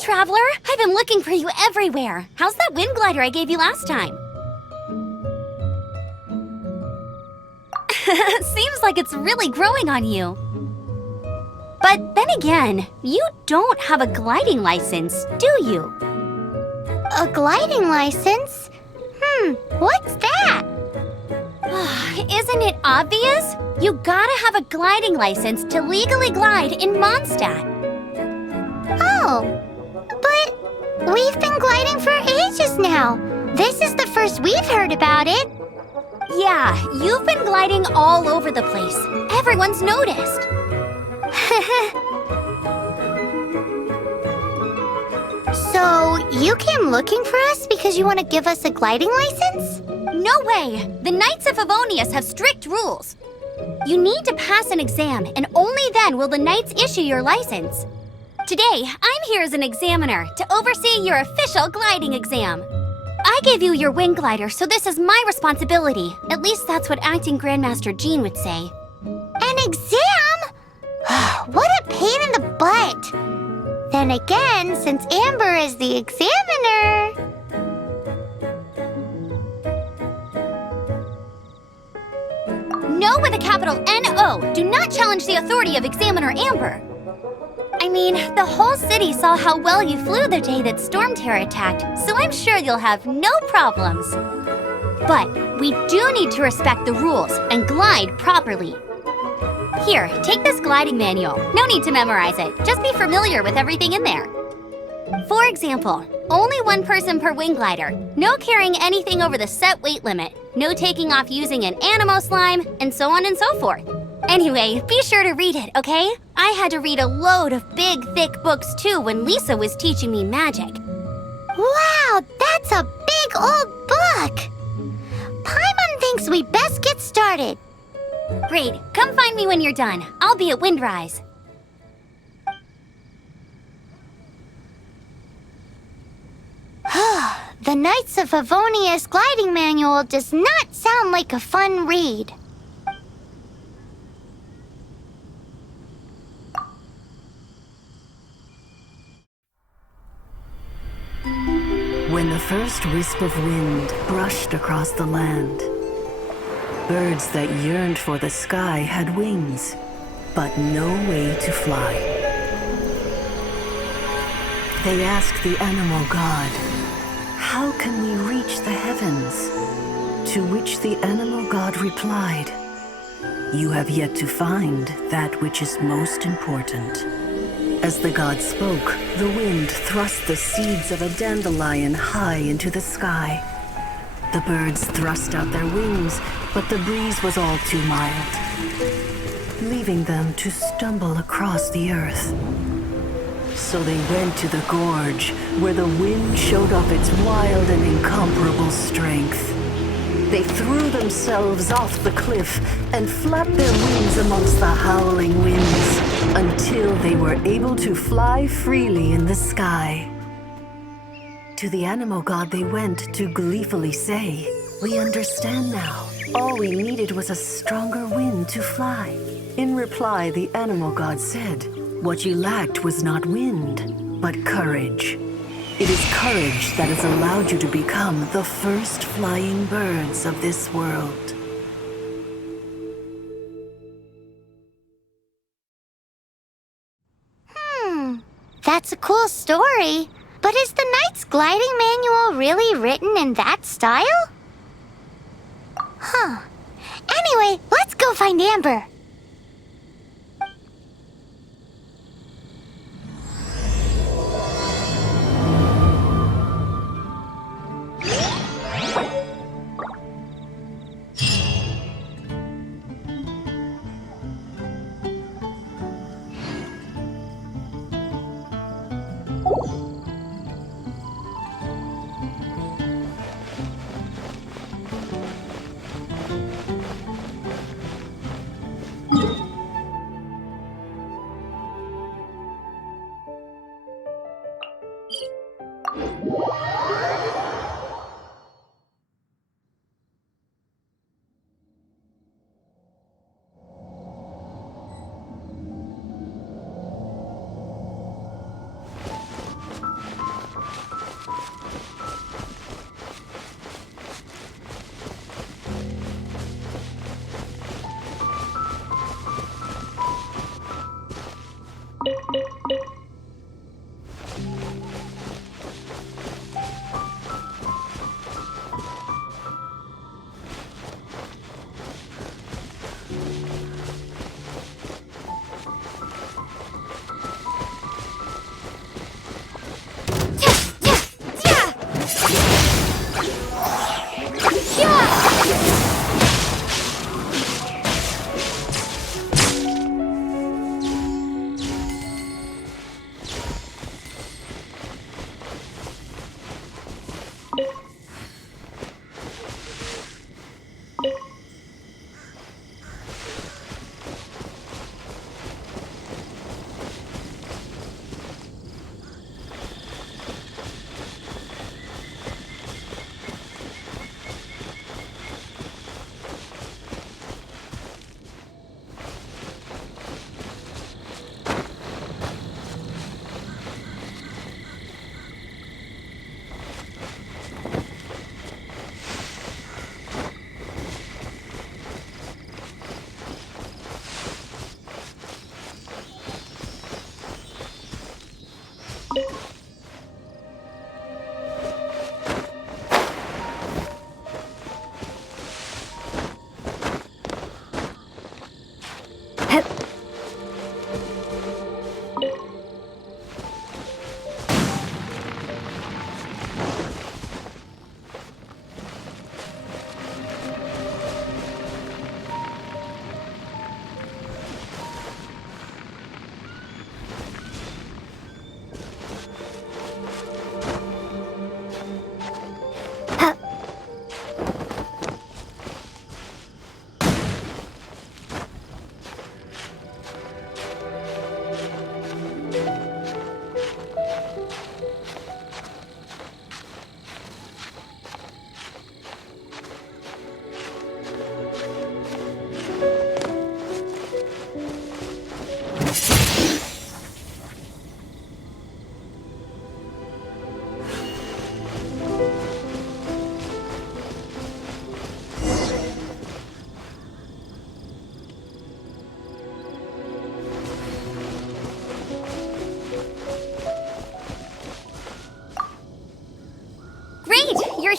Traveler, I've been looking for you everywhere. How's that wind glider I gave you last time? Seems like it's really growing on you. But then again, you don't have a gliding license, do you? A gliding license? What's that? Isn't it obvious? You gotta have a gliding license to legally glide in Mondstadt. Oh. But we've been gliding for ages now. This is the first we've heard about it. Yeah, you've been gliding all over the place. Everyone's noticed. So, you came looking for us because you want to give us a gliding license? No way! The Knights of Favonius have strict rules. You need to pass an exam, and only then will the Knights issue your license. Today, I'm here as an examiner to oversee your official gliding exam. I gave you your wing glider, so this is my responsibility. At least that's what Acting Grandmaster Jean would say. An exam? What a pain in the butt! Then again, since Amber is the examiner... No with a capital N-O. Do not challenge the authority of Examiner Amber. I mean, the whole city saw how well you flew the day that Storm Terror attacked, so I'm sure you'll have no problems. But we do need to respect the rules and glide properly. Here, take this gliding manual. No need to memorize it. Just be familiar with everything in there. For example, only one person per wing glider, no carrying anything over the set weight limit, no taking off using an animo slime, and so on and so forth. Anyway, be sure to read it, okay? I had to read a load of big, thick books too when Lisa was teaching me magic. Wow, that's a big old book! Paimon thinks we best get started. Great, come find me when you're done. I'll be at Windrise. The Knights of Favonius gliding manual does not sound like a fun read. when the first wisp of wind brushed across the land. Birds that yearned for the sky had wings, but no way to fly. They asked the animal god, "How can we reach the heavens?" To which the animal god replied, "You have yet to find that which is most important." As the god spoke, the wind thrust the seeds of a dandelion high into the sky. The birds thrust out their wings, but the breeze was all too mild, leaving them to stumble across the earth. So they went to the gorge, where the wind showed off its wild and incomparable strength. They threw themselves off the cliff and flapped their wings amongst the howling winds until they were able to fly freely in the sky. To the animal god they went to gleefully say, "We understand now. All we needed was a stronger wind to fly." In reply, the animal god said, "What you lacked was not wind, but courage. It is courage that has allowed you to become the first flying birds of this world." That's a cool story. But is the Knight's Gliding Manual really written in that style? Huh. Anyway, let's go find Amber.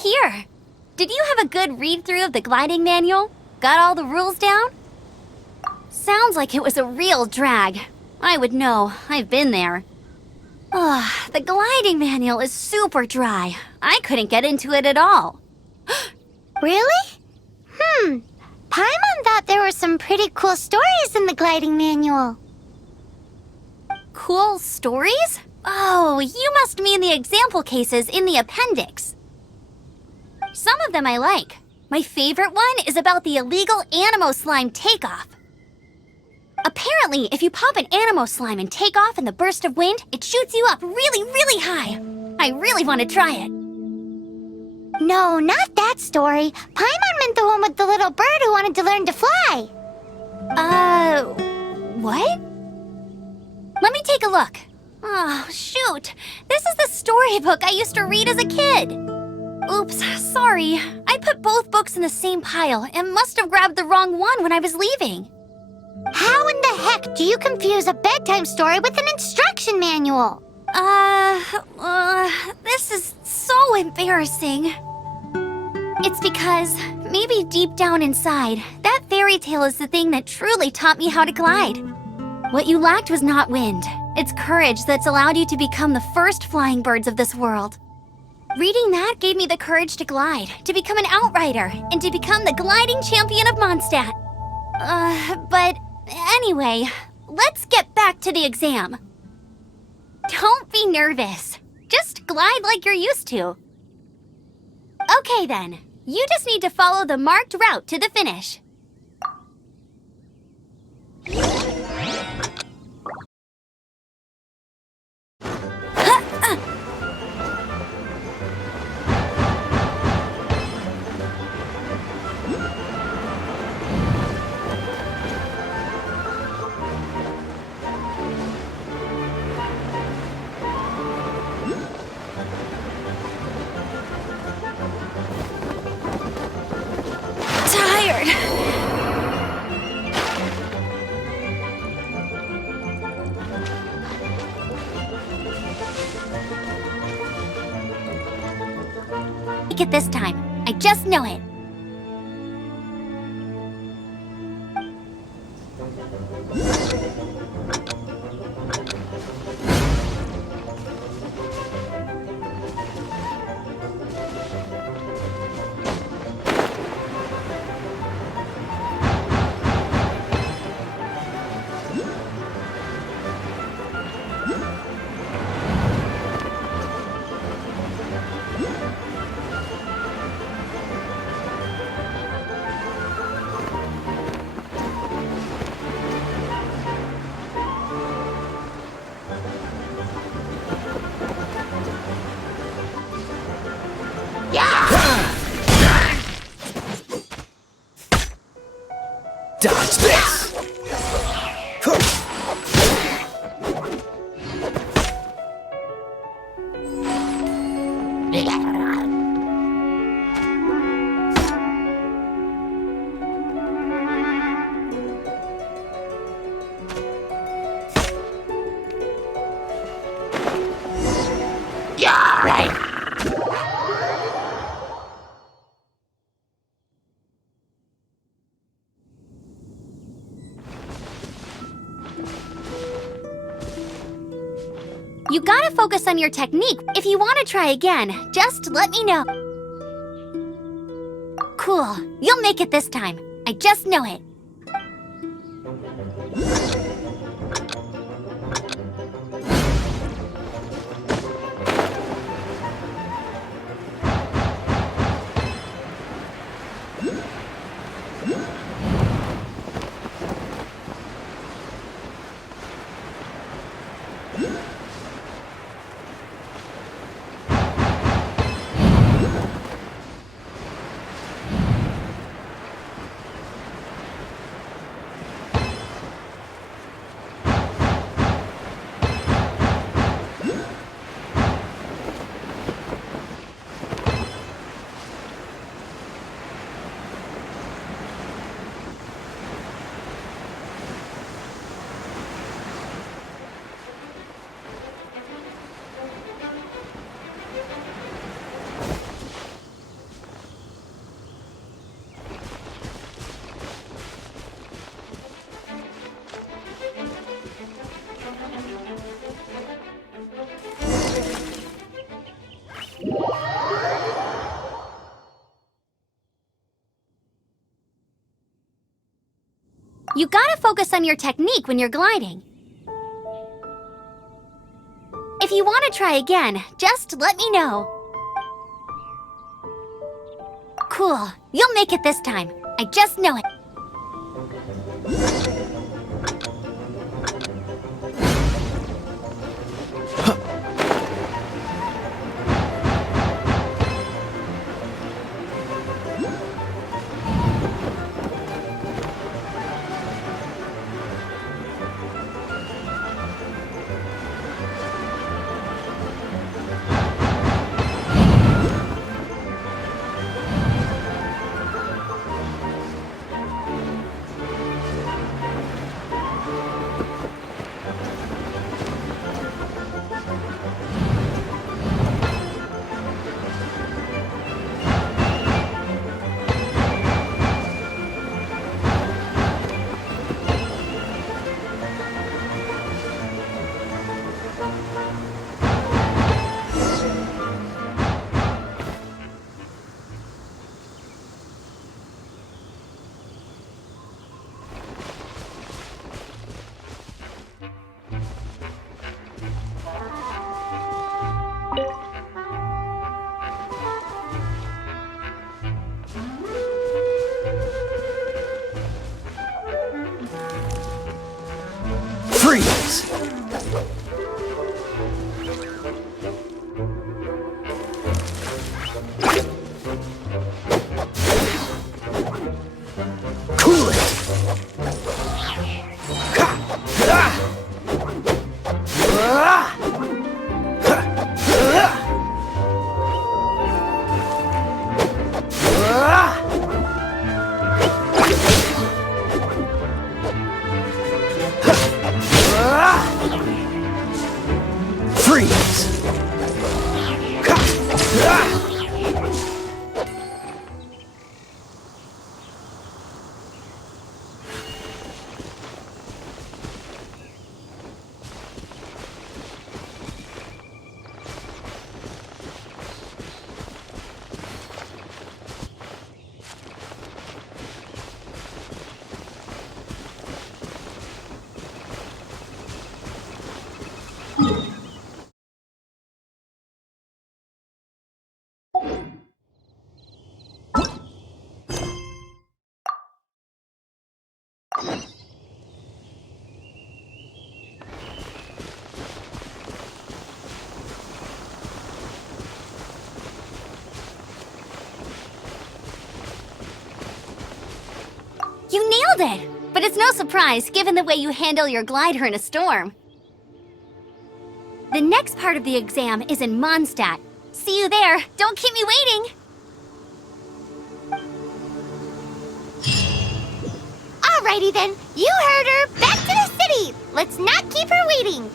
hear. Did you have a good read-through of the gliding manual? Got all the rules down? Sounds like it was a real drag. I would know. I've been there. Ugh, the gliding manual is super dry. I couldn't get into it at all. Really? Paimon thought there were some pretty cool stories in the gliding manual. Cool stories? Oh, you must mean the example cases in the appendix. Some of them I like. My favorite one is about the illegal Animo slime takeoff. Apparently, if you pop an Animo slime and take off in the burst of wind, it shoots you up really, really high. I really want to try it. No, not that story. Paimon meant the one with the little bird who wanted to learn to fly. What? Let me take a look. Oh, shoot. This is the storybook I used to read as a kid. Oops, sorry. I put both books in the same pile and must have grabbed the wrong one when I was leaving. How in the heck do you confuse a bedtime story with an instruction manual? This is so embarrassing. It's because, maybe deep down inside, that fairy tale is the thing that truly taught me how to glide. What you lacked was not wind. It's courage that's allowed you to become the first flying birds of this world. Reading that gave me the courage to glide, to become an Outrider, and to become the gliding champion of Mondstadt. But anyway, let's get back to the exam. Don't be nervous. Just glide like you're used to. Okay then, you just need to follow the marked route to the finish. Tired. Make it this time. I just know it. Dodge this! Yeah, right. You gotta focus on your technique. If you want to try again, just let me know. Cool. You'll make it this time. I just know it. You gotta focus on your technique when you're gliding. If you want to try again, just let me know. Cool. You'll make it this time. I just know it. Freeze! Cool it! Freeze! You nailed it! But it's no surprise, given the way you handle your glider in a storm. The next part of the exam is in Mondstadt. See you there! Don't keep me waiting! Alrighty then, you heard her! Back to the city! Let's not keep her waiting!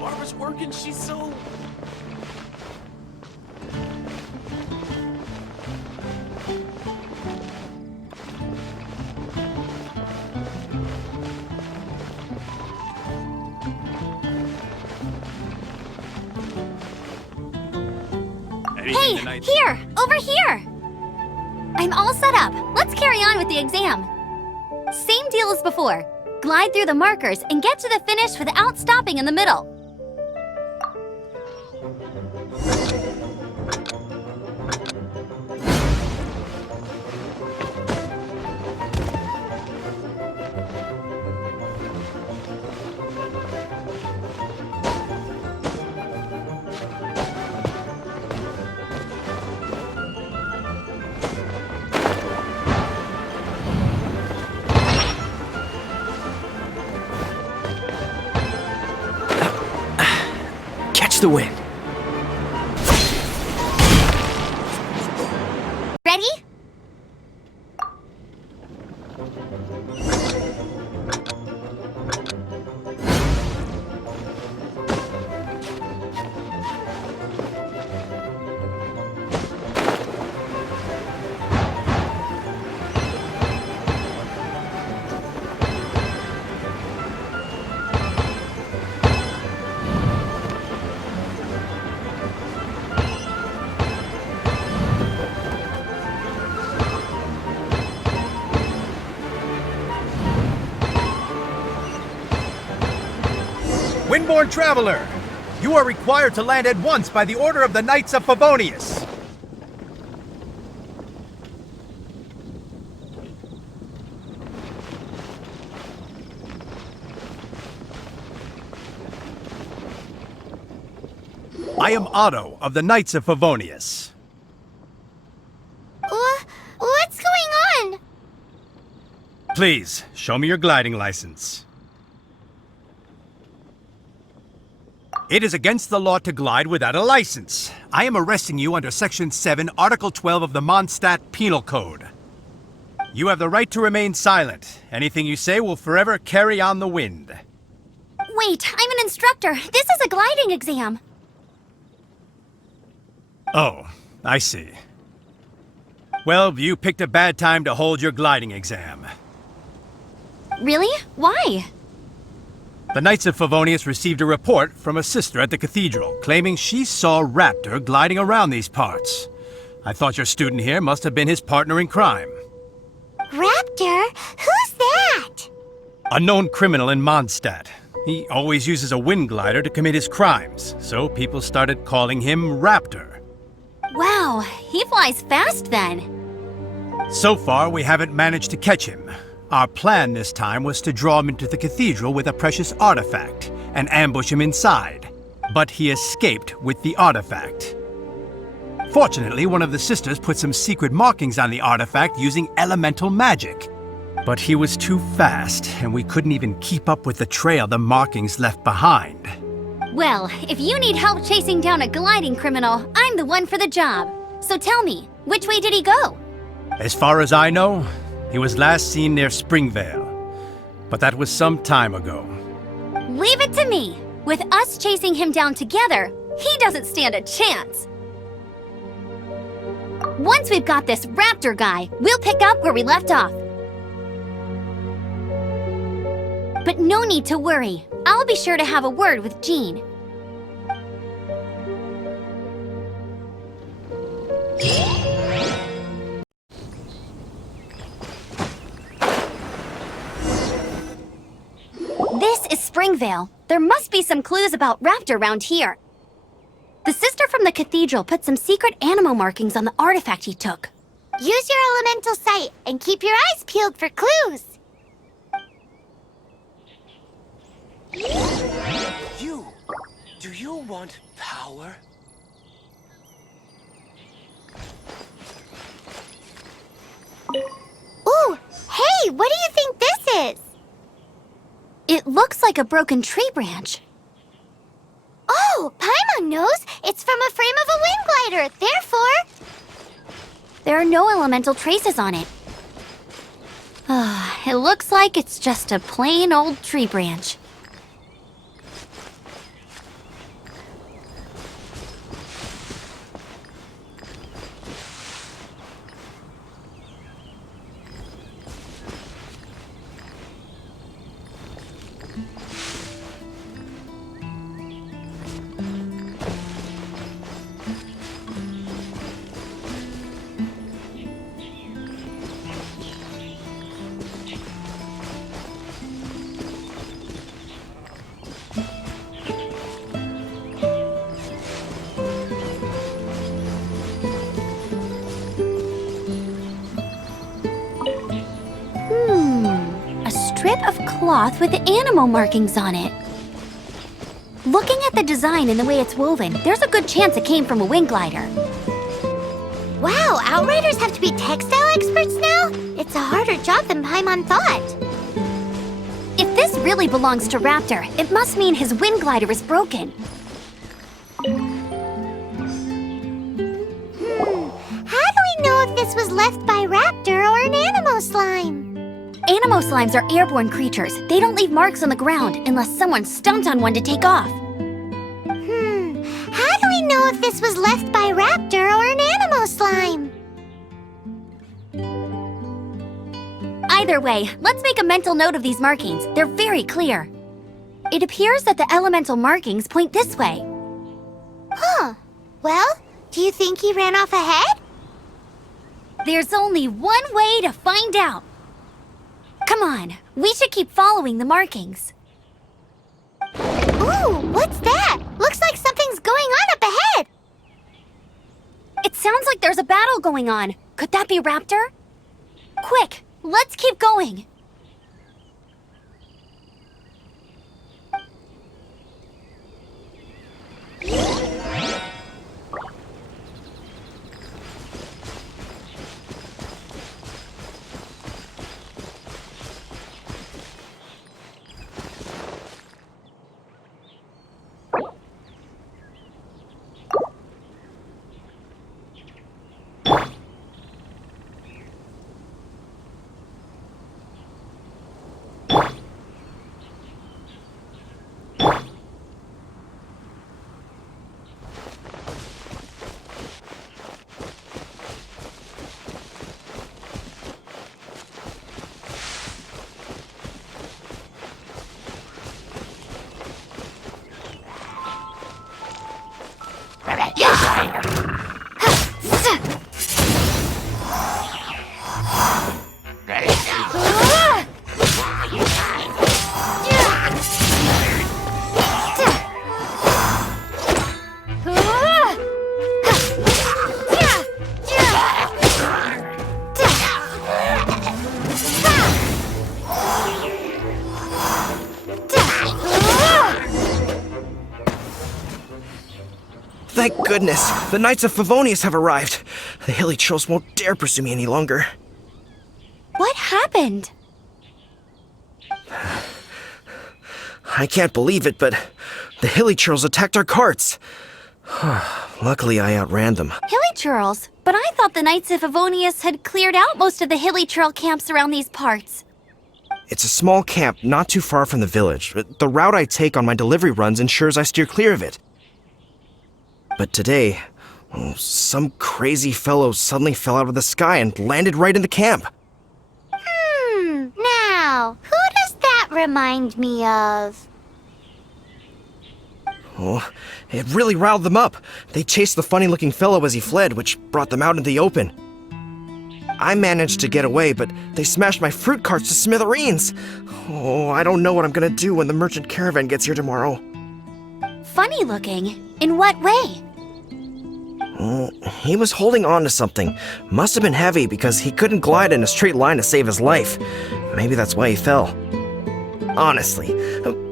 Barbara's working, she's so... Hey, here! Over here! I'm all set up. Let's carry on with the exam. Same deal as before. glide through the markers and get to the finish without stopping in the middle. Catch the wind. Ready? Windborne Traveler, you are required to land at once by the order of the Knights of Favonius. I am Otto of the Knights of Favonius. What's going on? Please, show me your gliding license. It is against the law to glide without a license. I am arresting you under Section 7, Article 12 of the Mondstadt Penal Code. You have the right to remain silent. Anything you say will forever carry on the wind. Wait, I'm an instructor. This is a gliding exam. Oh, I see. Well, you picked a bad time to hold your gliding exam. Really? Why? The Knights of Favonius received a report from a sister at the Cathedral claiming she saw Raptor gliding around these parts. I thought your student here must have been his partner in crime. Raptor? Who's that? A known criminal in Mondstadt. He always uses a wind glider to commit his crimes, so people started calling him Raptor. Wow, he flies fast then. So far, we haven't managed to catch him. Our plan this time was to draw him into the cathedral with a precious artifact and ambush him inside. But he escaped with the artifact. Fortunately, one of the sisters put some secret markings on the artifact using elemental magic. But he was too fast, and we couldn't even keep up with the trail the markings left behind. Well, if you need help chasing down a gliding criminal, I'm the one for the job. So tell me, which way did he go? As far as I know, he was last seen near Springvale. But that was some time ago. Leave it to me. With us chasing him down together, he doesn't stand a chance. Once we've got this Raptor guy, we'll pick up where we left off. But no need to worry. I'll be sure to have a word with Jean. This is Springvale. There must be some clues about Raptor around here. The sister from the Cathedral put some secret animal markings on the artifact he took. Use your elemental sight and keep your eyes peeled for clues. Do you want power? Ooh, hey, what do you think this is? It looks like a broken tree branch. Oh, Paimon knows. It's from a frame of a wind glider. Therefore, There are no elemental traces on it. It looks like it's just a plain old tree branch. cloth with animal markings on it. Looking at the design and the way it's woven, there's a good chance it came from a wing glider. Wow, Outriders have to be textile experts now? It's a harder job than Paimon thought. If this really belongs to Raptor, it must mean his wing glider is broken. How do we know if this was left by Raptor or an Animo slime? Animo slimes are airborne creatures. They don't leave marks on the ground unless someone stomps on one to take off. How do we know if this was left by Raptor or an Animo slime? Either way, let's make a mental note of these markings. They're very clear. It appears that the elemental markings point this way. Huh. Well, do you think he ran off ahead? There's only one way to find out. Come on, we should keep following the markings. Ooh, what's that? Looks like something's going on up ahead. It sounds like there's a battle going on. Could that be Raptor? Quick, let's keep going. Thank goodness, the Knights of Favonius have arrived. The hilly trolls won't dare pursue me any longer. What happened? I can't believe it, but the hilly trolls attacked our carts. Luckily, I outran them. Hilly churls? But I thought the Knights of Favonius had cleared out most of the hilly churl camps around these parts. It's a small camp not too far from the village. The route I take on my delivery runs ensures I steer clear of it. But today, some crazy fellow suddenly fell out of the sky and landed right in the camp. Now, who does that remind me of? Oh, it really riled them up. They chased the funny-looking fellow as he fled, which brought them out in the open. I managed to get away, but they smashed my fruit carts to smithereens. Oh, I don't know what I'm gonna do when the merchant caravan gets here tomorrow. Funny looking? In what way? He was holding on to something. Must have been heavy because he couldn't glide in a straight line to save his life. Maybe that's why he fell. Honestly,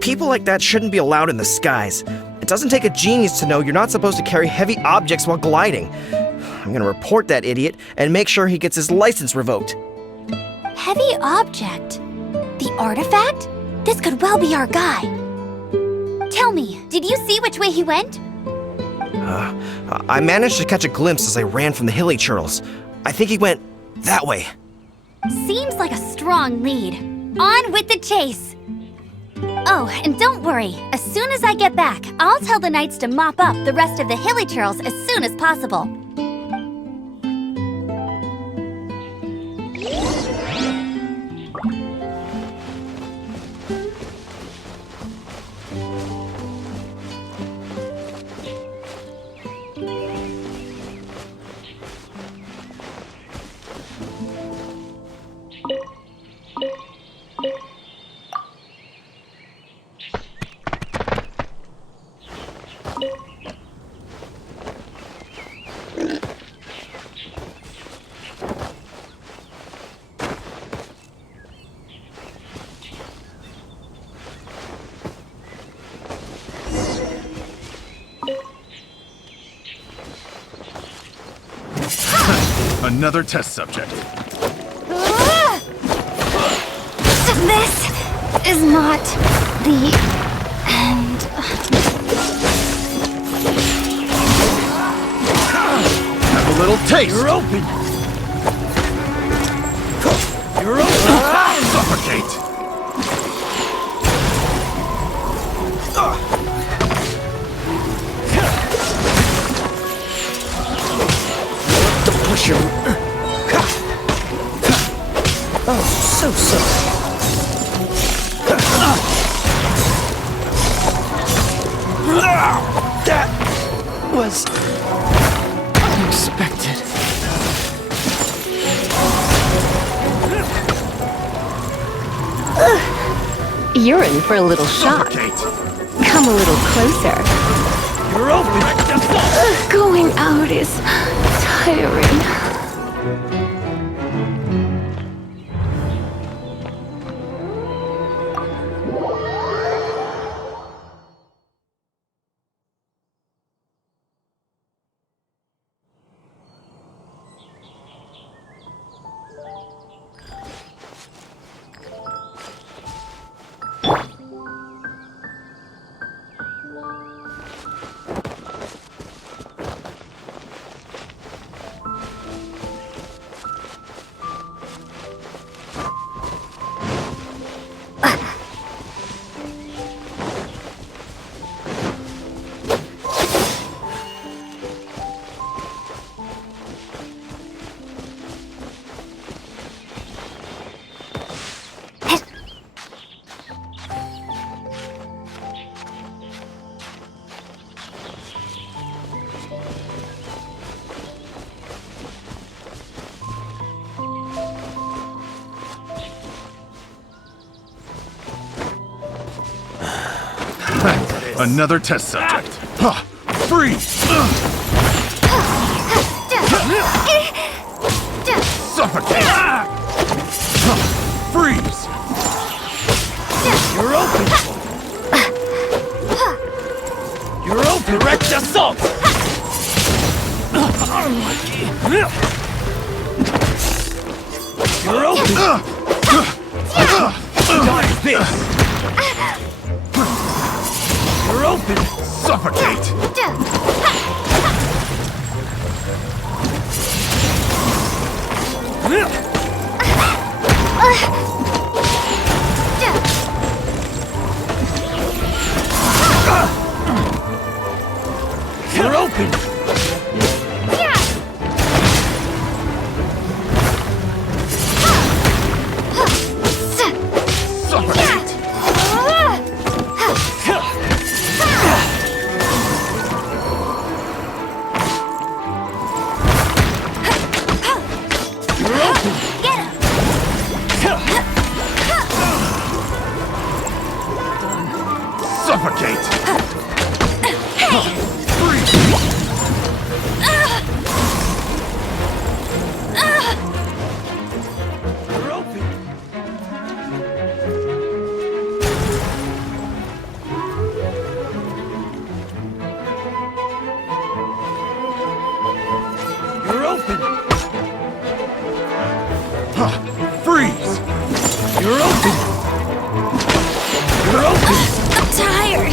people like that shouldn't be allowed in the skies. It doesn't take a genius to know you're not supposed to carry heavy objects while gliding. I'm gonna report that idiot and make sure he gets his license revoked. Heavy object? The artifact? This could well be our guy. Tell me, did you see which way he went? I managed to catch a glimpse as I ran from the hilly churls. I think he went that way. Seems like a strong lead. On with the chase! Oh, and don't worry. As soon as I get back, I'll tell the knights to mop up the rest of the hilly churls as soon as possible. Another test subject. This is not the end. Have a little taste. You're open. You're open. Suffocate. To push him. Oh, so sorry. That was unexpected. You're in for a little shock. Suffocate. Come a little closer. You're open. Going out is tiring. Another test subject. Freeze! Suffocate! Freeze! You're open. You're open. Direct assault. You're open. Dodge this. You're open. Suffocate! You're open. Suffocate! You're open. Suffocate! Freeze! You're open. You're open. Freeze! You're open. You're open. I'm tired.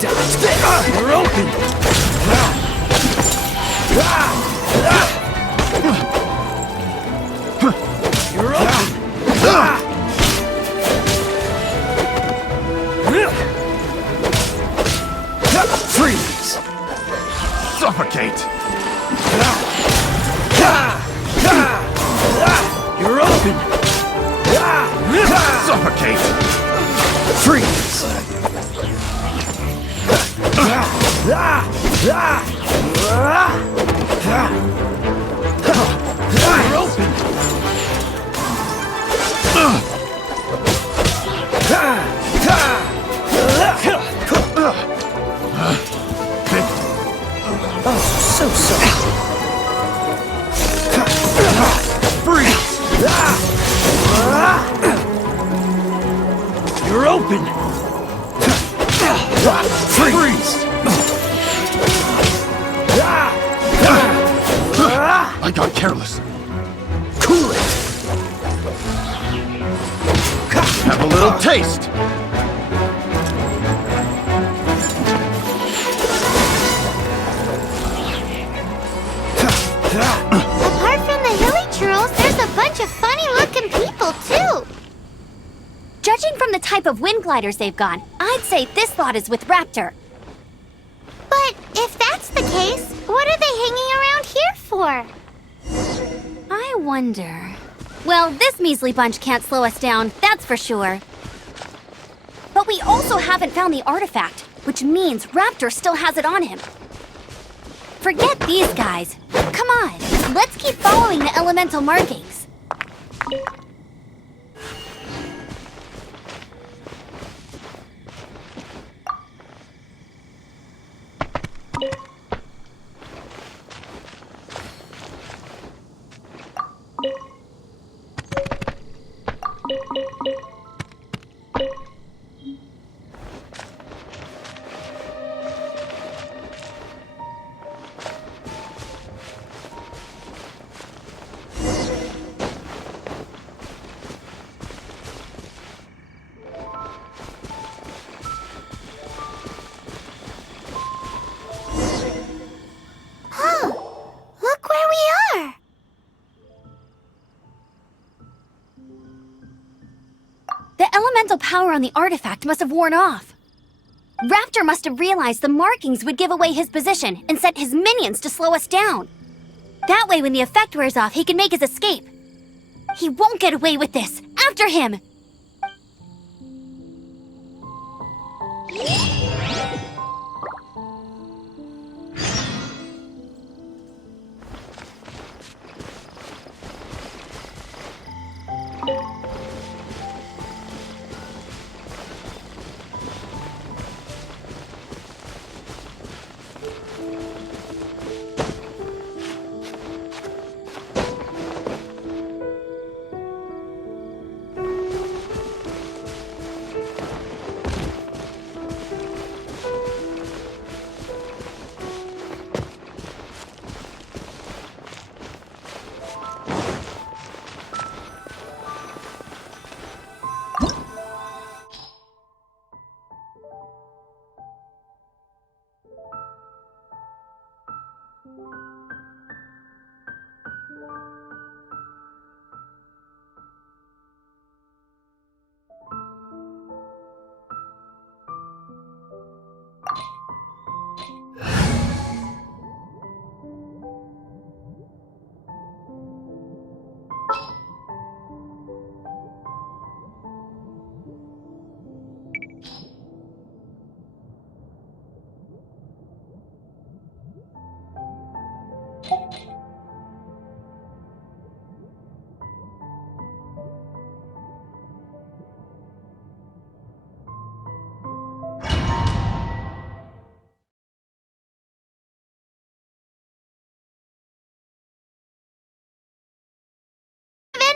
Dodge this. You're open. You're open. Freeze! Suffocate! You're open. Suffocate! Freeze! You're open. Oh, so sorry. Freeze! You're open. Freeze! got careless. Cool it! Have a little taste! Apart from the hilly churls, there's a bunch of funny-looking people, too. Judging from the type of wind gliders they've got, I'd say this lot is with Raptor. But if that's the case, what are they hanging around here for? I wonder... Well, this measly bunch can't slow us down, that's for sure. But we also haven't found the artifact, which means Raptor still has it on him. Forget these guys. Come on, let's keep following the elemental markings. Look where we are. The elemental power on the artifact must have worn off. Raptor must have realized the markings would give away his position and sent his minions to slow us down. That way, when the effect wears off, he can make his escape. He won't get away with this. After him!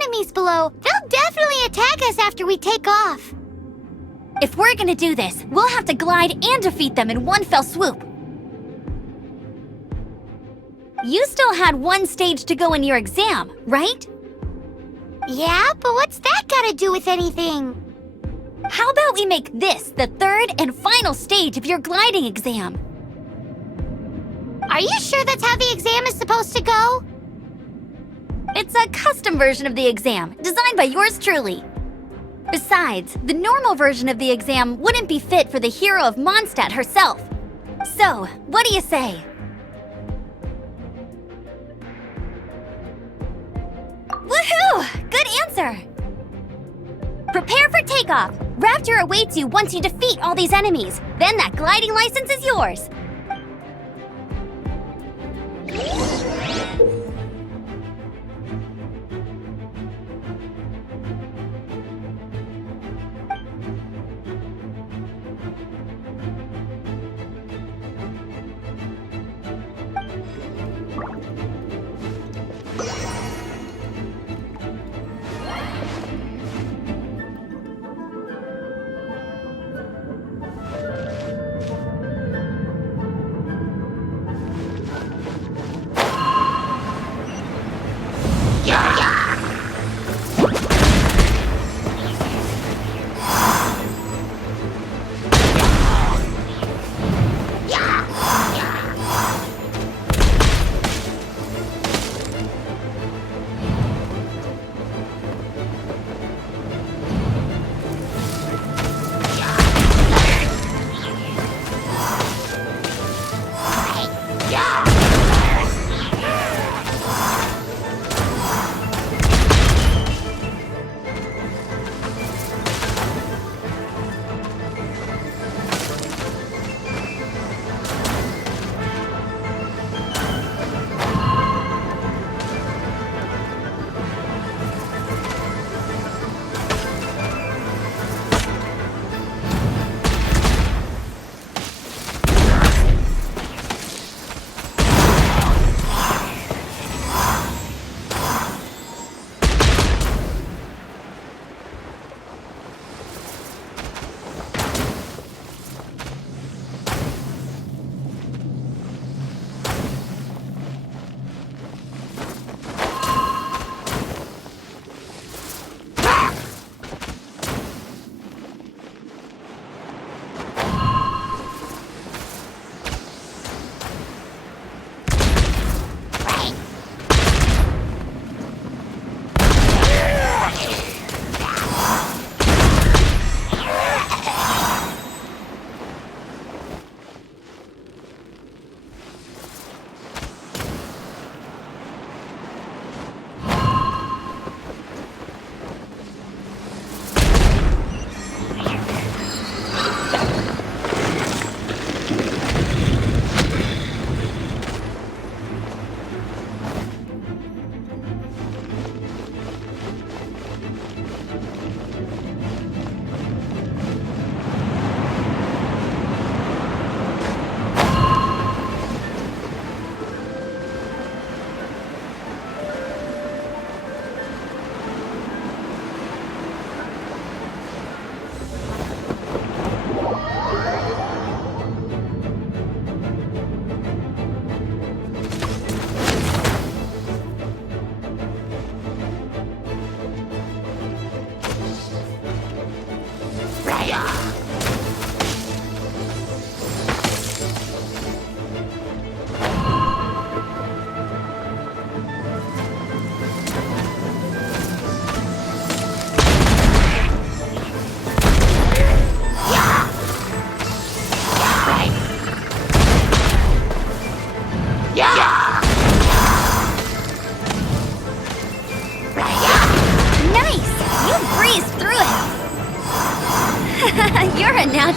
Enemies below. They'll definitely attack us after we take off. If we're gonna do this, we'll have to glide and defeat them in one fell swoop. You still had one stage to go in your exam, right? Yeah, but what's that got to do with anything? How about we make this the third and final stage of your gliding exam? Are you sure that's how the exam is supposed to go? It's a custom version of the exam, designed by yours truly. Besides, the normal version of the exam wouldn't be fit for the hero of Mondstadt herself. So, what do you say? Woohoo! Good answer! Prepare for takeoff. Raptor awaits you once you defeat all these enemies. Then that gliding license is yours.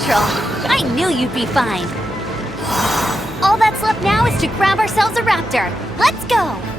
natural. I knew you'd be fine. All that's left now is to grab ourselves a raptor. Let's go!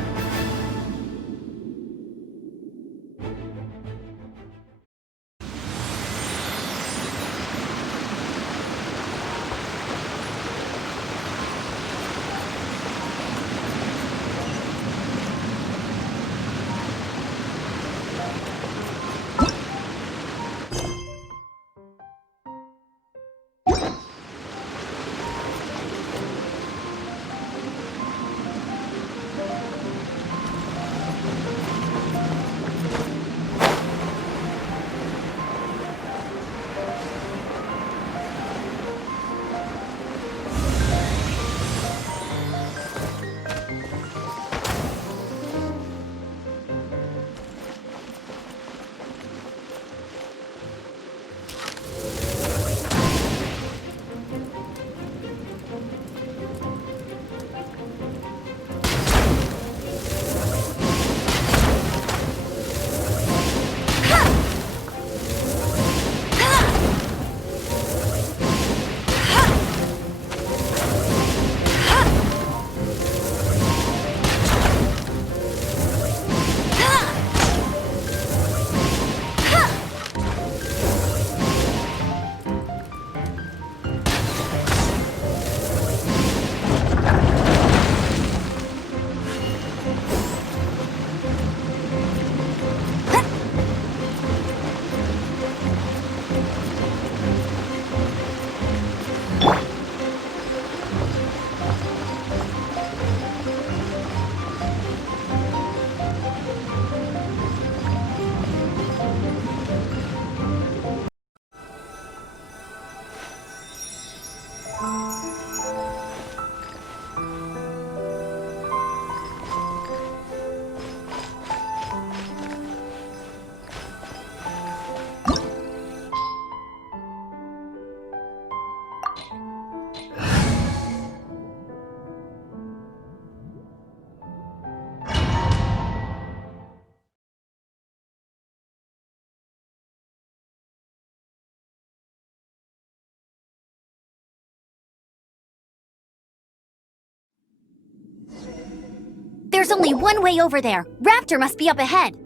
There's only one way over there. Raptor must be up ahead.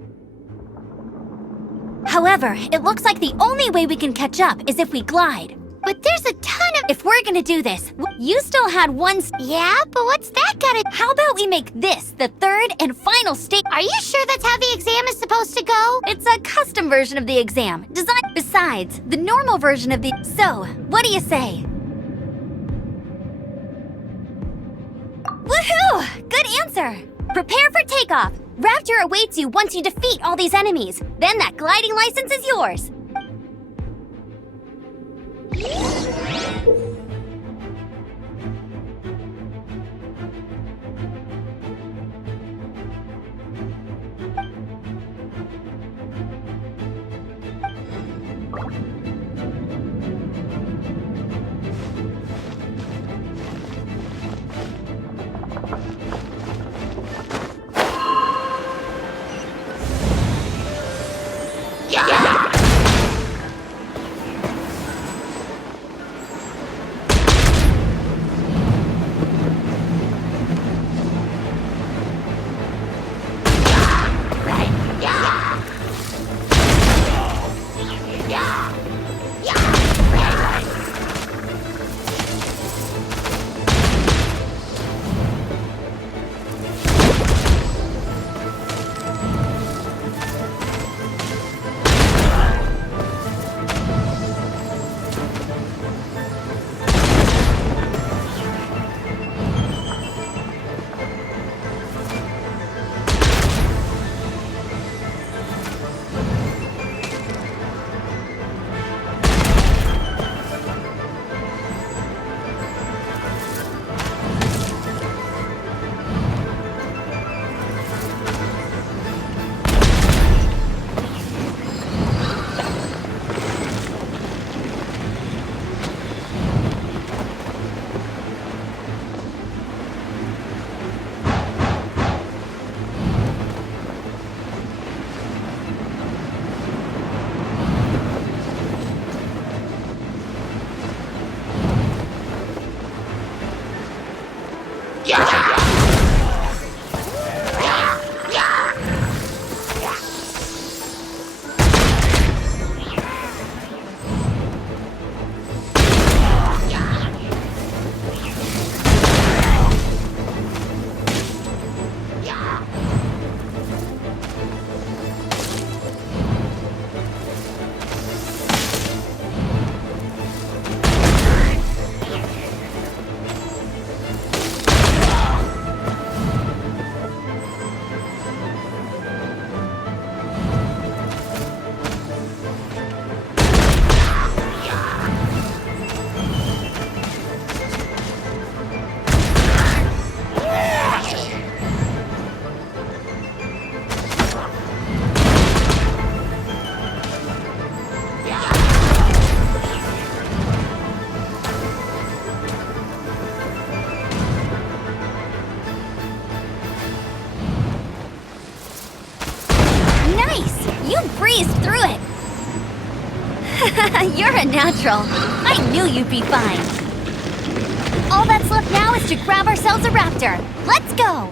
However, it looks like the only way we can catch up is if we glide. But there's a ton of... If we're gonna do this, you still had one... Yeah, but what's that gotta... How about we make this the third and final stage? Are you sure that's how the exam is supposed to go? It's a custom version of the exam, designed... Besides, the normal version of the... So, what do you say? Woohoo! Good answer! Prepare for takeoff! Raptor awaits you once you defeat all these enemies. Then that gliding license is yours. a natural. I knew you'd be fine. All that's left now is to grab ourselves a raptor. Let's go!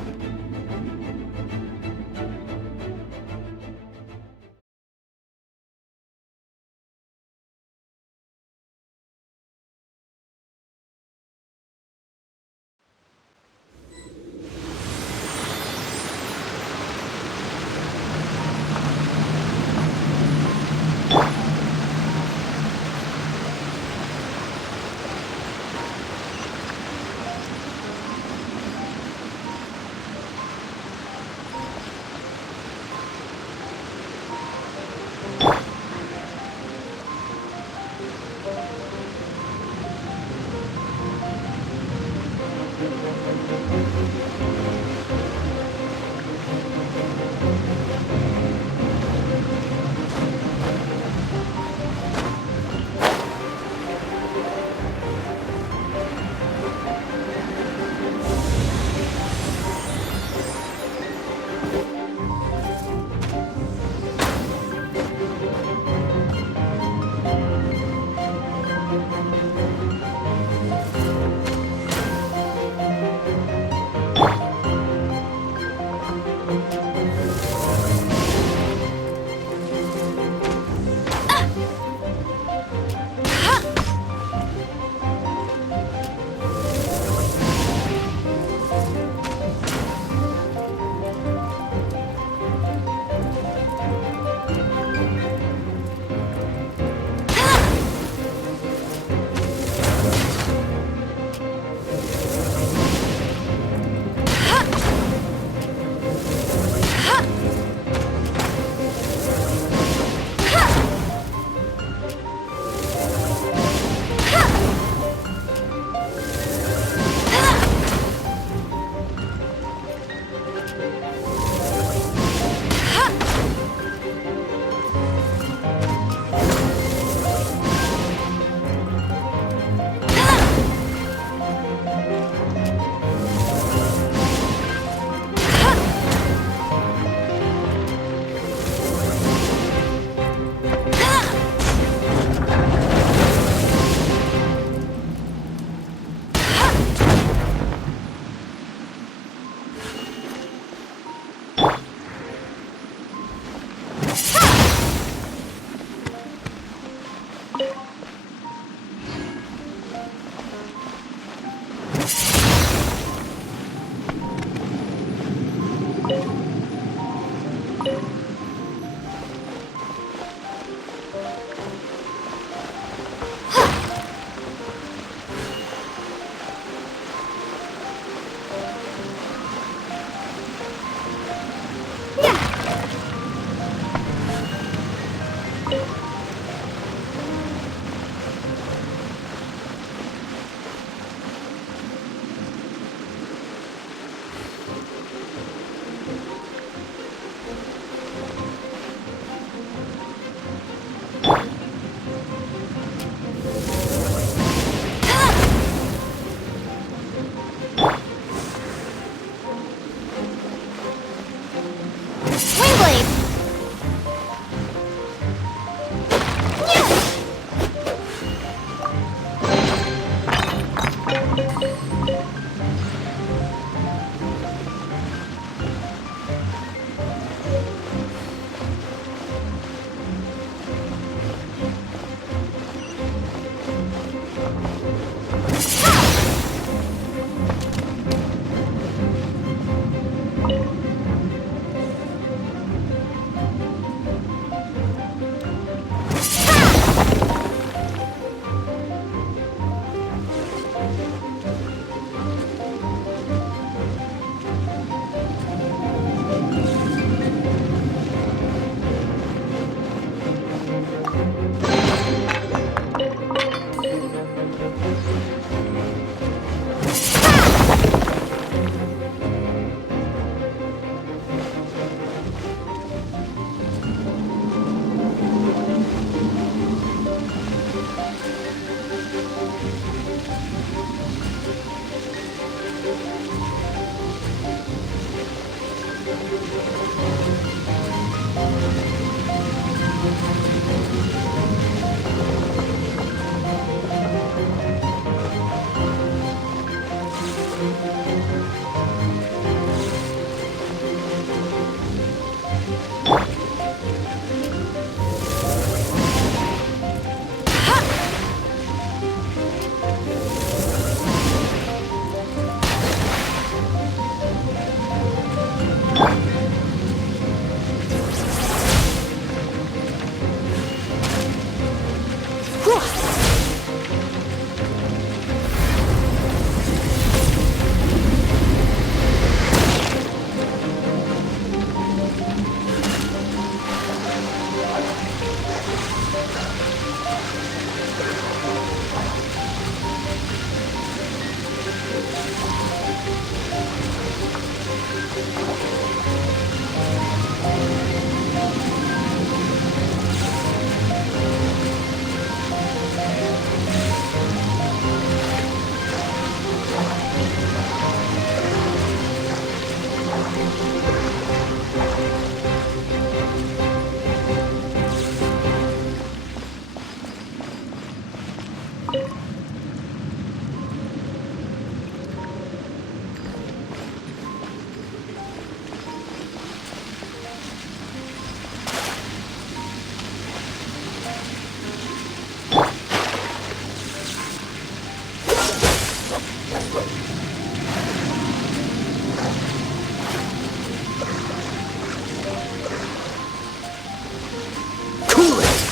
Cool it!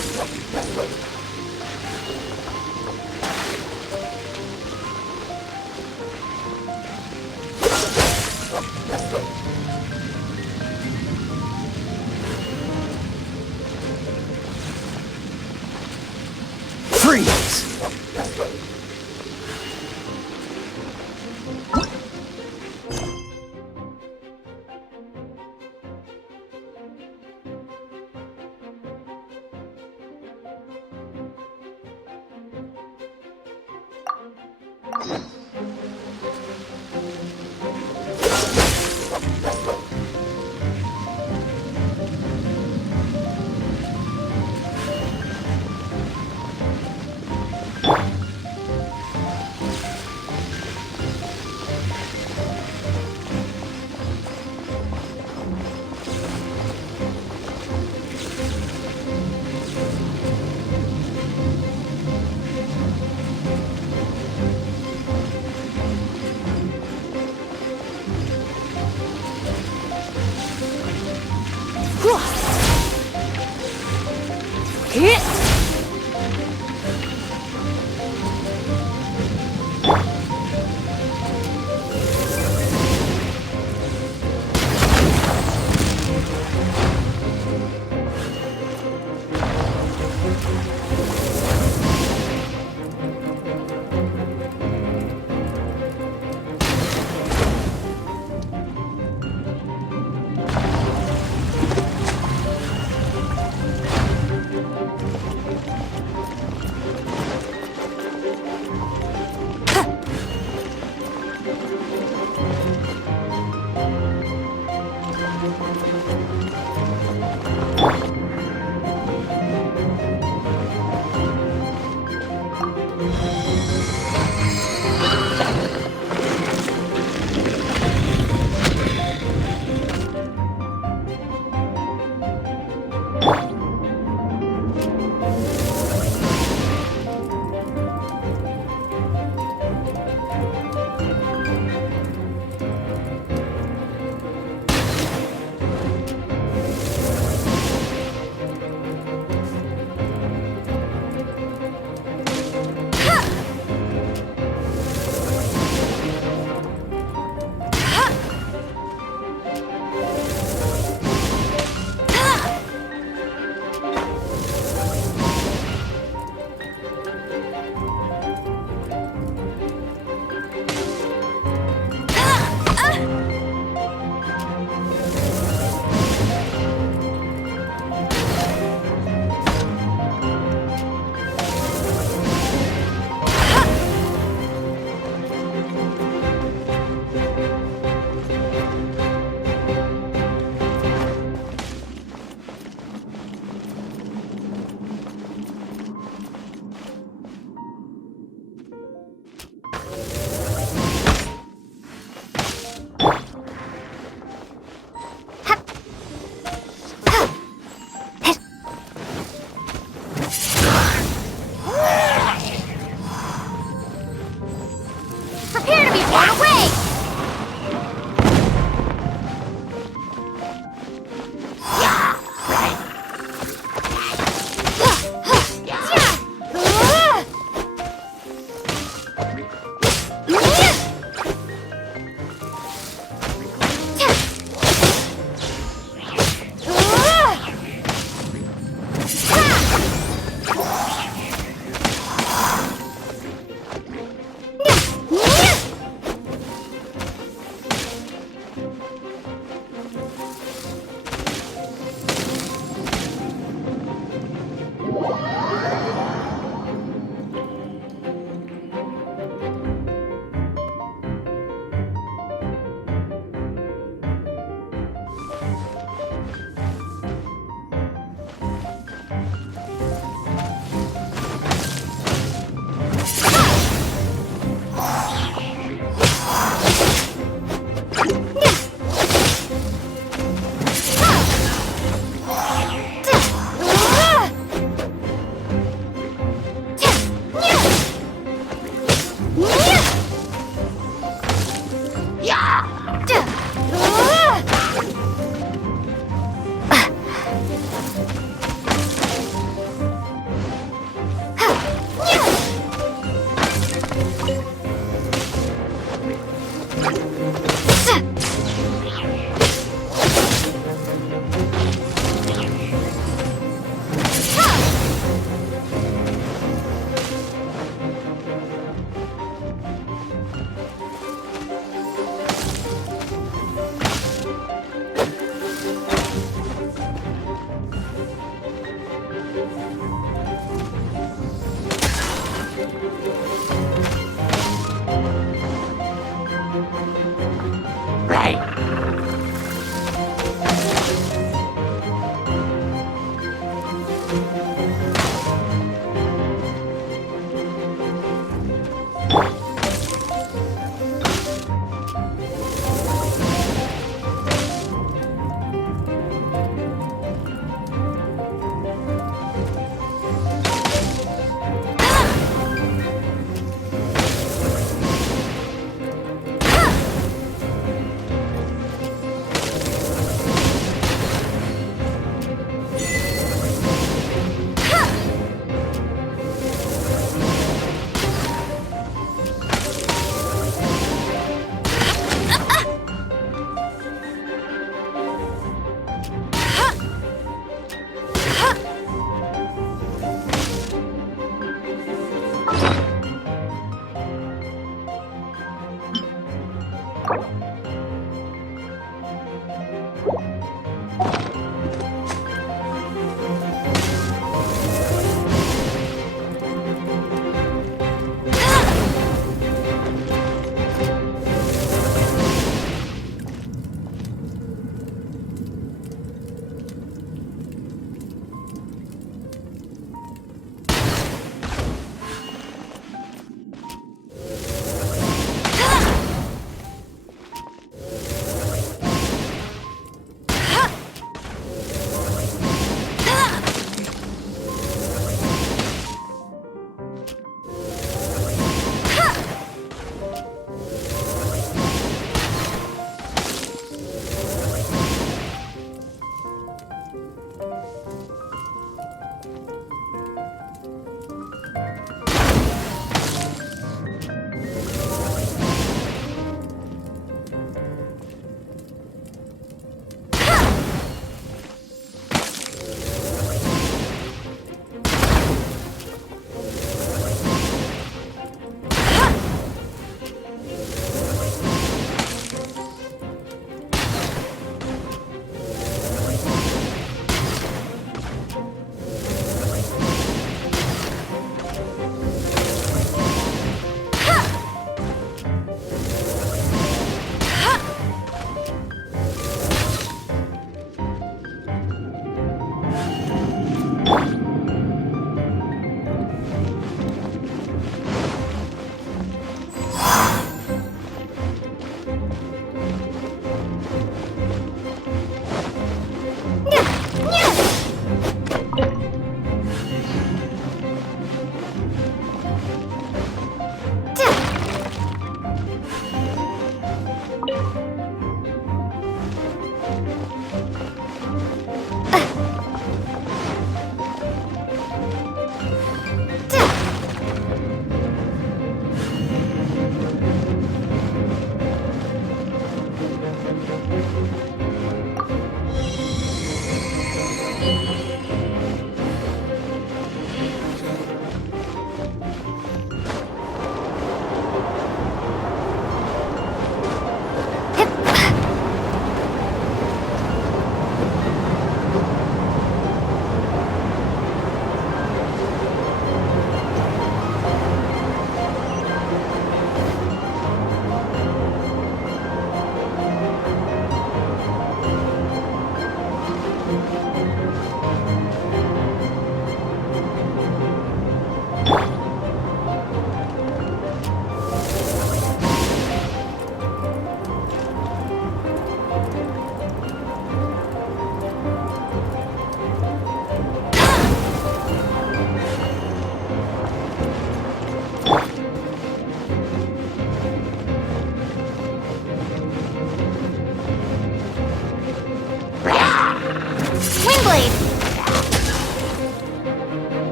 Freeze!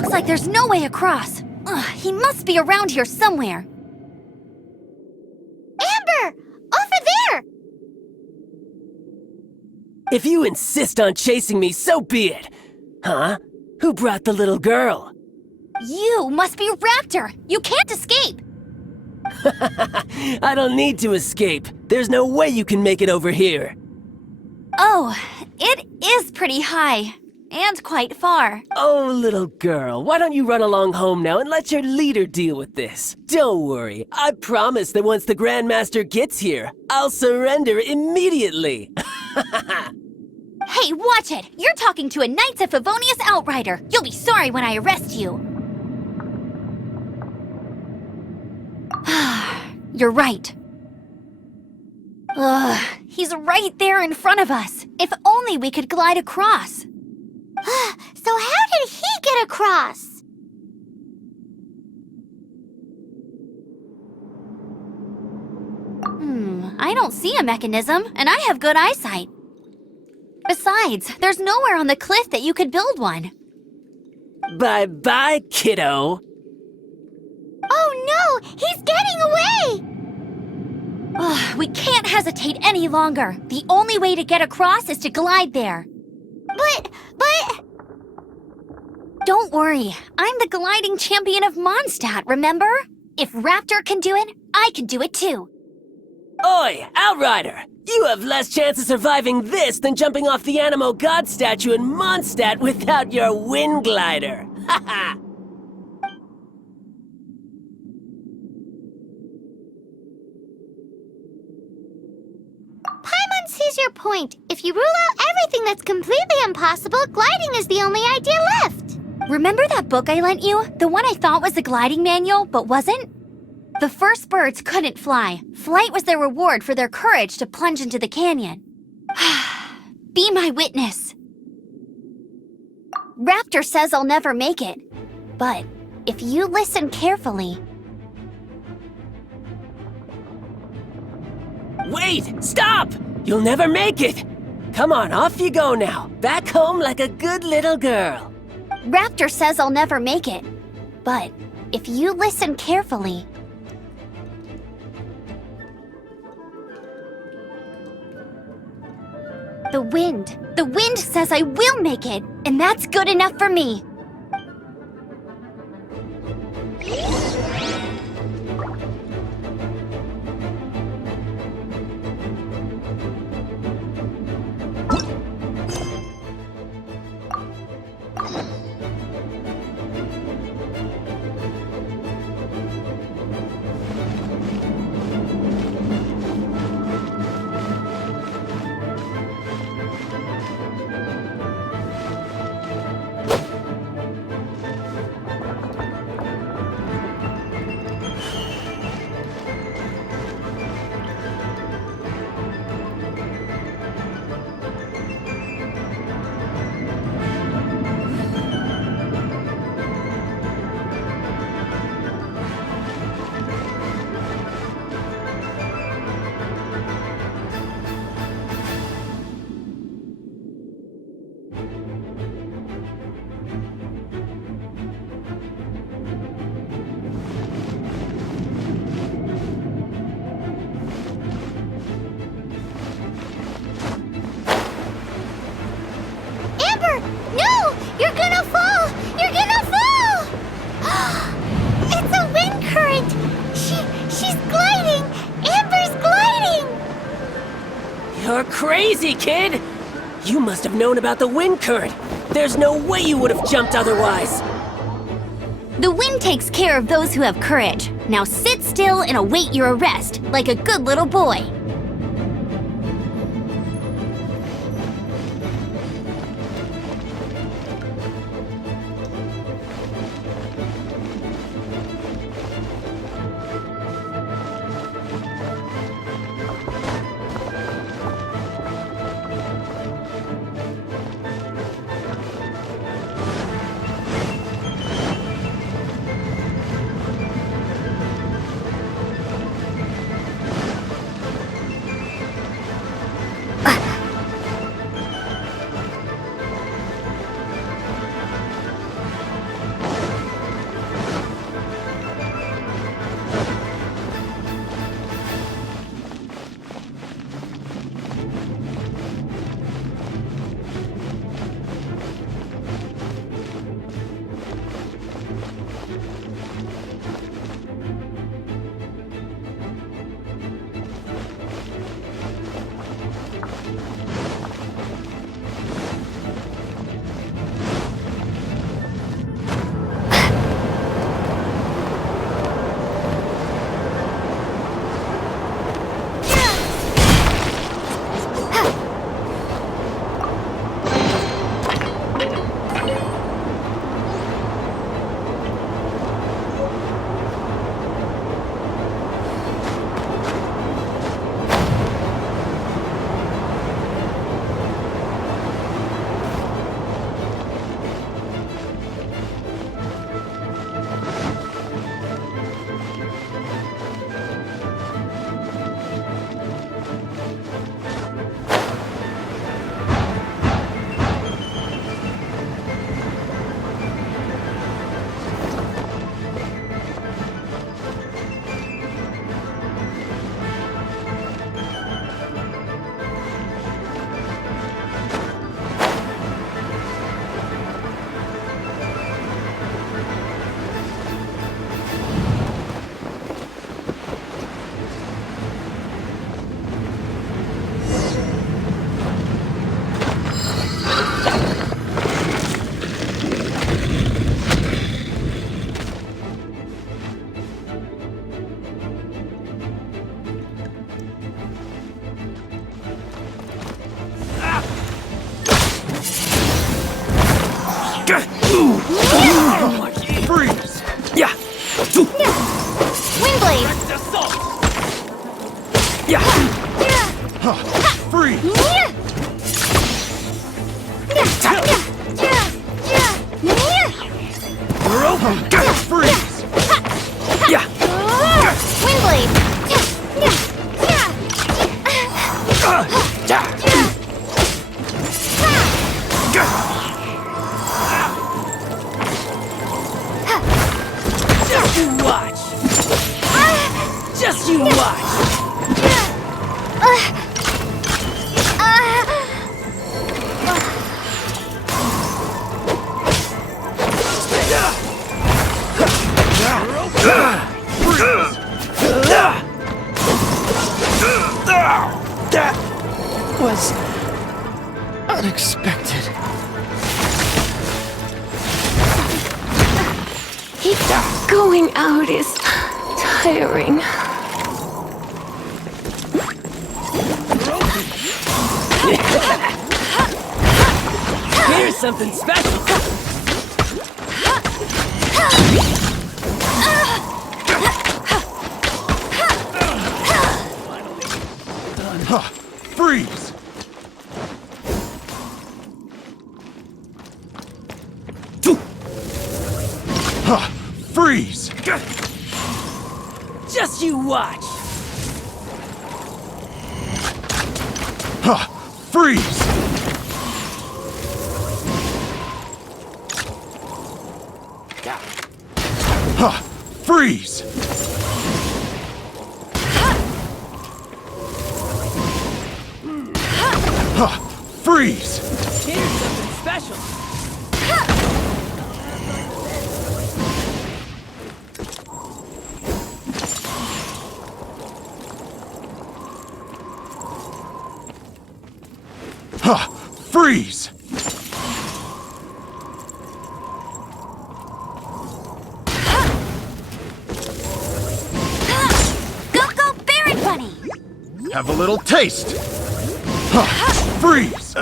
Looks like there's no way across. Ugh, he must be around here somewhere. Amber! Over there! If you insist on chasing me, so be it. Huh? Who brought the little girl? You must be Raptor! You can't escape! I don't need to escape. There's no way you can make it over here. Oh, it is pretty high. And quite far. Oh, little girl, why don't you run along home now and let your leader deal with this? Don't worry, I promise that once the Grandmaster gets here, I'll surrender immediately. Hey, watch it! You're talking to a Knights of Favonius Outrider. You'll be sorry when I arrest you. You're right. Ugh, he's right there in front of us. If only we could glide across. So how did he get across? I don't see a mechanism, and I have good eyesight. Besides, there's nowhere on the cliff that you could build one. Bye-bye, kiddo. Oh no! He's getting away! Ugh, we can't hesitate any longer. The only way to get across is to glide there. But... Don't worry, I'm the gliding champion of Mondstadt, remember? If Raptor can do it, I can do it too. Oi, Outrider! You have less chance of surviving this than jumping off the Animo God statue in Mondstadt without your wind glider. Haha! Paimon sees your point. If you rule out everything that's completely impossible, gliding is the only idea left. Remember that book I lent you? The one I thought was the gliding manual, but wasn't? The first birds couldn't fly. Flight was their reward for their courage to plunge into the canyon. Be my witness. Raptor says I'll never make it. But if you listen carefully... Wait! Stop! You'll never make it! Come on, off you go now. Back home like a good little girl. Raptor says I'll never make it. But if you listen carefully... The wind says I will make it, and that's good enough for me. You're crazy, kid! You must have known about the wind current. There's no way you would have jumped otherwise. The wind takes care of those who have courage. Now sit still and await your arrest, like a good little boy. Freeze! Yeah. Windblade! Yeah. Freeze! We're open. Freeze! Yeah. Windblade! Just you watch! Just you watch! That was unexpected. Going out is tiring. Here's something special! Freeze! Freeze! Just you watch! Freeze! Freeze! Freeze! Here's something special! Freeze! Go, Barret Bunny! Have a little taste! Freeze!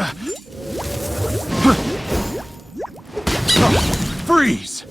Freeze!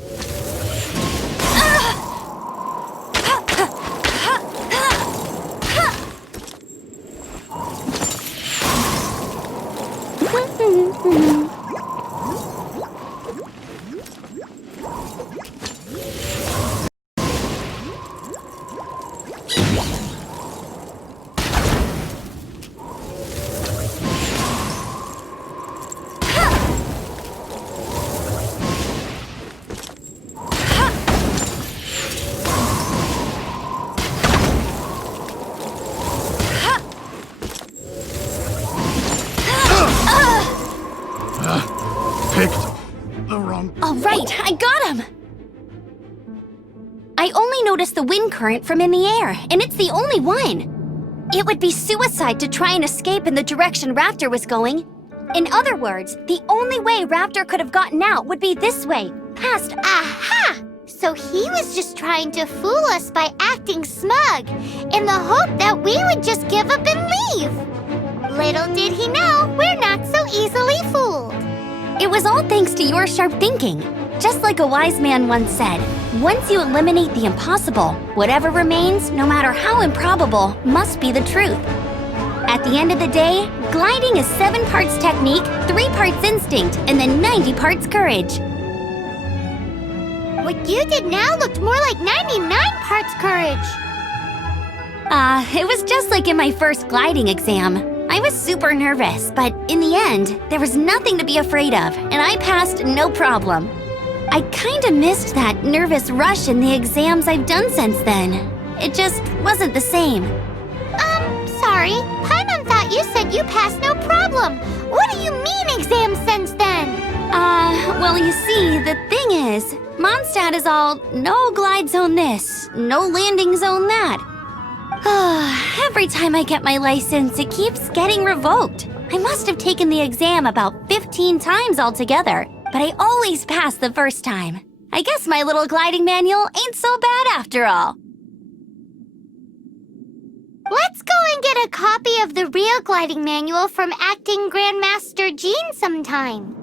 Picked the wrong... All right, I got him! I only noticed the wind current from in the air, and it's the only one. It would be suicide to try and escape in the direction Raptor was going. In other words, the only way Raptor could have gotten out would be this way, past... Aha! So he was just trying to fool us by acting smug, in the hope that we would just give up and leave. Little did he know, we're not so easily fooled. It was all thanks to your sharp thinking. Just like a wise man once said, once you eliminate the impossible, whatever remains, no matter how improbable, must be the truth. At the end of the day, gliding is 7 parts technique, 3 parts instinct, and then 90 parts courage. What you did now looked more like 99 parts courage. It was just like in my first gliding exam. I was super nervous, but in the end, there was nothing to be afraid of, and I passed no problem. I kinda missed that nervous rush in the exams I've done since then. It just wasn't the same. Sorry. Paimon thought you said you passed no problem. What do you mean exams since then? Well, you see, the thing is, Mondstadt is all no glide zone this, no landing zone that. Every time I get my license, it keeps getting revoked. I must have taken the exam about 15 times altogether, but I always pass the first time. I guess my little gliding manual ain't so bad after all. Let's go and get a copy of the real gliding manual from Acting Grandmaster Jean sometime.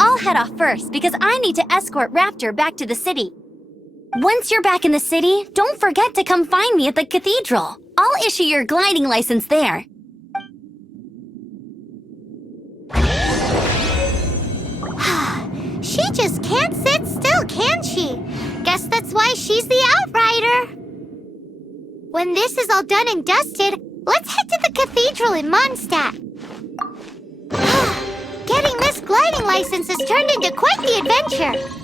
I'll head off first because I need to escort Raptor back to the city. Once you're back in the city, don't forget to come find me at the Cathedral. I'll issue your gliding license there. She just can't sit still, can she? Guess that's why she's the Outrider. When this is all done and dusted, let's head to the Cathedral in Mondstadt. Getting this gliding license has turned into quite the adventure.